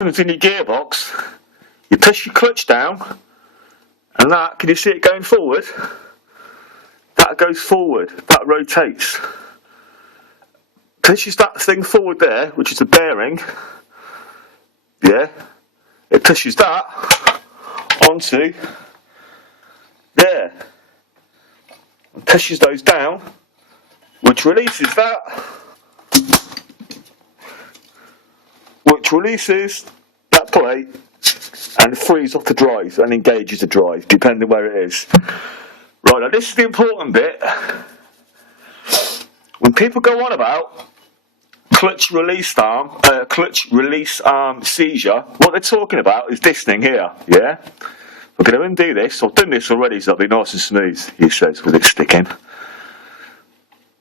It's in your gearbox, you push your clutch down, and that, can you see it going forward? That goes forward, that rotates. Pushes that thing forward there, which is the bearing, yeah, it pushes that onto there, and pushes those down, which releases that, plate and frees off the drive and engages the drive, depending where it is. Right, now this is the important bit. When people go on about clutch release arm seizure, what they're talking about is this thing here, yeah? We're going to undo this. I've done this already, so it'll be nice and smooth, he says, with it sticking.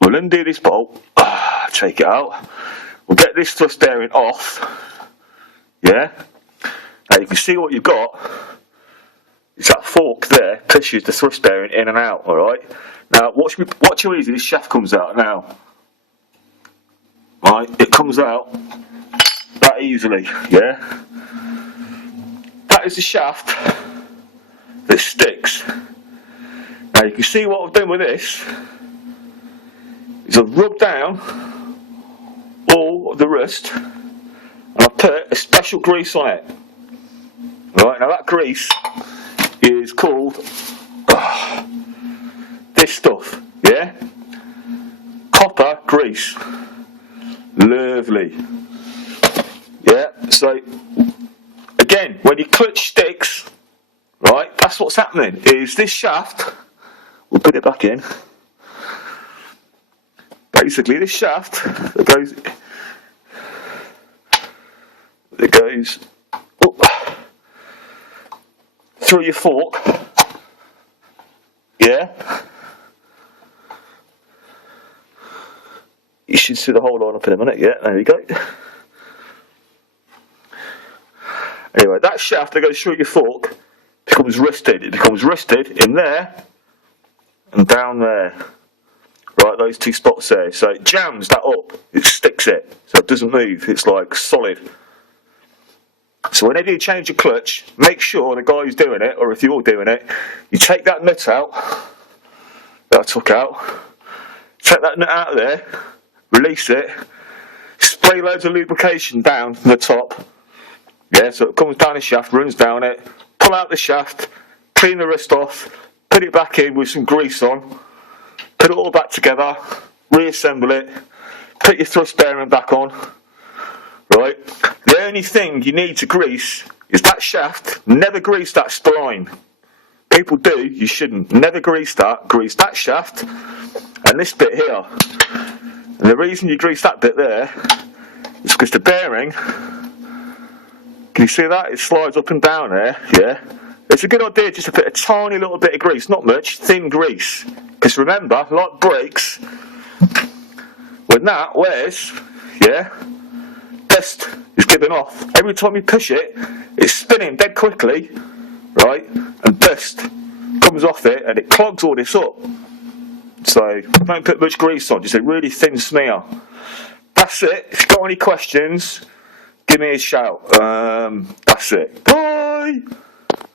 We'll undo this bolt, take it out. We'll get this thrust bearing off, yeah? Now you can see what you've got. It's that fork there, pushes the thrust bearing in and out, alright? Now watch how easy this shaft comes out now. Right, it comes out that easily, yeah? That is the shaft that sticks. Now you can see what I've done with this is I've rubbed down all of the rust and I've put a special grease on it. Right, now that grease is called this stuff, yeah? Copper grease. Lovely. Yeah, so again, when your clutch sticks, right, that's what's happening, is this shaft, we'll put it back in, basically this shaft that goes up through your fork, yeah, you should see the whole line up in a minute, yeah, there you go. Anyway, that shaft that goes through your fork becomes rusted. It becomes rusted in there and down there. Right, those two spots there. So it jams that up, it sticks it, so it doesn't move, it's like solid. So whenever you change your clutch, make sure the guy who's doing it, or if you're doing it, you take that nut out, that I took out, take that nut out of there, release it, spray loads of lubrication down from the top, yeah, so it comes down the shaft, runs down it, pull out the shaft, clean the rust off, put it back in with some grease on, put it all back together, reassemble it, put your thrust bearing back on, right? The only thing you need to grease is that shaft. Never grease that spline. People do, you shouldn't. Never grease that shaft and this bit here. And the reason you grease that bit there is because the bearing, can you see that? It slides up and down there, yeah? It's a good idea just to put a tiny little bit of grease, not much, thin grease. Because remember, like brakes, when that wears, yeah, dust is giving off. Every time you push it, it's spinning dead quickly, right? And dust comes off it and it clogs all this up. So don't put much grease on, just a really thin smear. That's it. If you've got any questions, give me a shout. That's it. Bye!